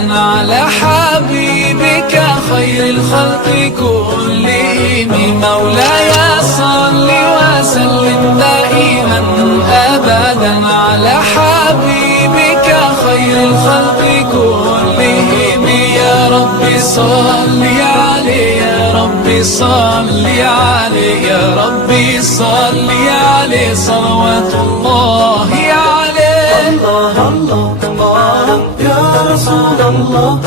أبدا على حبيبك خير الخلق كلهم. مولاي صل وسلم دائما أبدا على حبيبك خير الخلق كلهم. يا رب صل عليه، يا رب صل عليه، يا رب صل عليه صلوات الله عليه. الله الله الله يا رسول الله،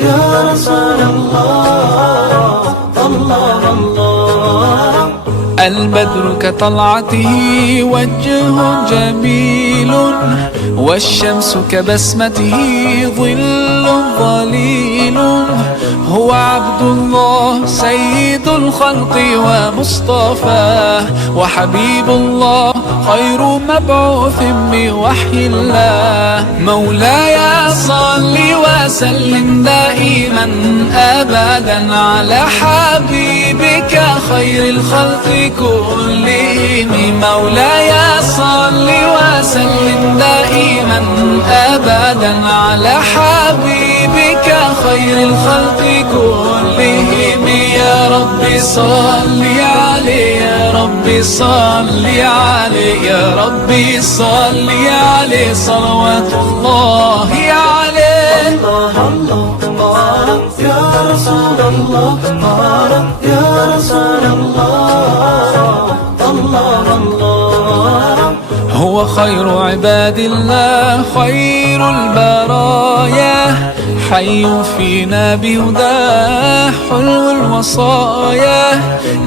يا رسول الله، الله الله. البدر كطلعته وجه جميل، والشمس كبسمته ظل ظليل. هو عبد الله سيد الخلق ومصطفاه، وحبيب الله خير مبعوث بوحي الله. مولاي صل وسلم دائما أبدا على حبيبك خير الخلق كلهم. مولاي صل وسلم دائما أبدا على حبيبك خير الخلق كلهم. يا رب صل عليه، يا رب صل عليه، يا رب صل عليه صلوات الله عليه. الله الله الله يا رسول الله، يا رسول الله، الله الله. هو خير عباد الله خير البرايا، حي فينا بهداه حلو الوصايا.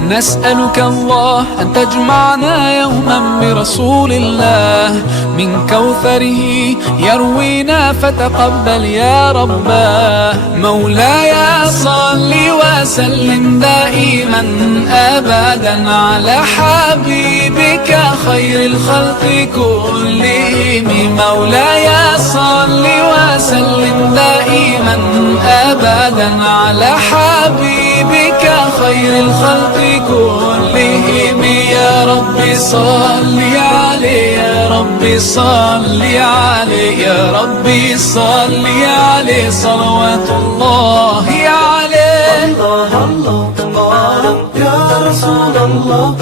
نسألك الله أن تجمعنا يوما برسول الله، من كوثره يروينا فتقبل يا رباه. مولاي صل وسلم دائما أبدا على حبيبك خير الخلق كلهم. مولاي صل وسلم دائما أبدا على حبيبك خير الخلق كلهم. يا رب صل عليه، يا رب صل عليه، يا رب صل عليه صلوات الله عليه. الله الله الله يا رسول الله،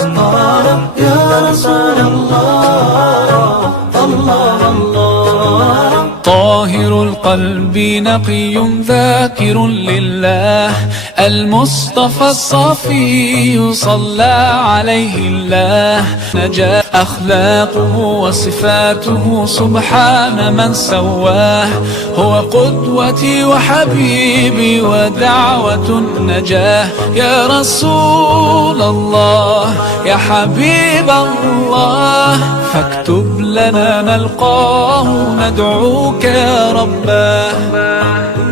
يا رسول الله، الله الله. طاهر القلب نقي ذاكر لله، المصطفى الصفي صلى عليه الله. نجا أخلاقه وصفاته سبحان من سواه، هو قدوتي وحبيبي ودعوة النجاة. يا رسول الله يا حبيب الله، فاكتب لنا نلقاه ندعوك يا رباه.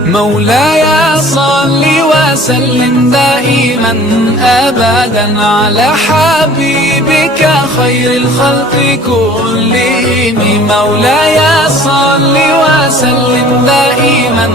مولاي صل وسلم دائما أبدا على حبيبك خير الخلق كلهم. مولاي صل وسلم دائما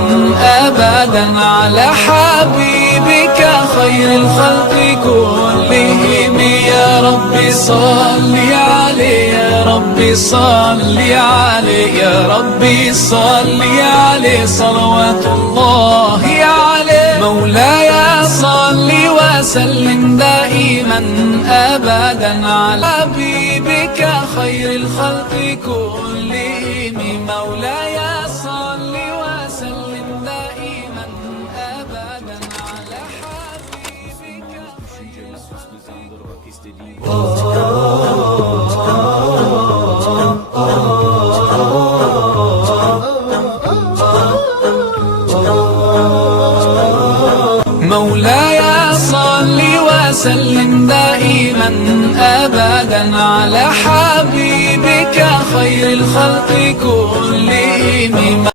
أبدا على حبيبك خير الخلق كلهم. يا رب صل عليه، يا رب صل عليه، يا رب صل عليه صلوات الله عليه. مولاي صل وسلم دائما أبدا على حبيبك خير الخلق كلهم. مولاي صل وسلم دائما أبدا على حبيبك خير مولاي صل وسلم دائما أبدا على حبيبك خير الخلق كلهم.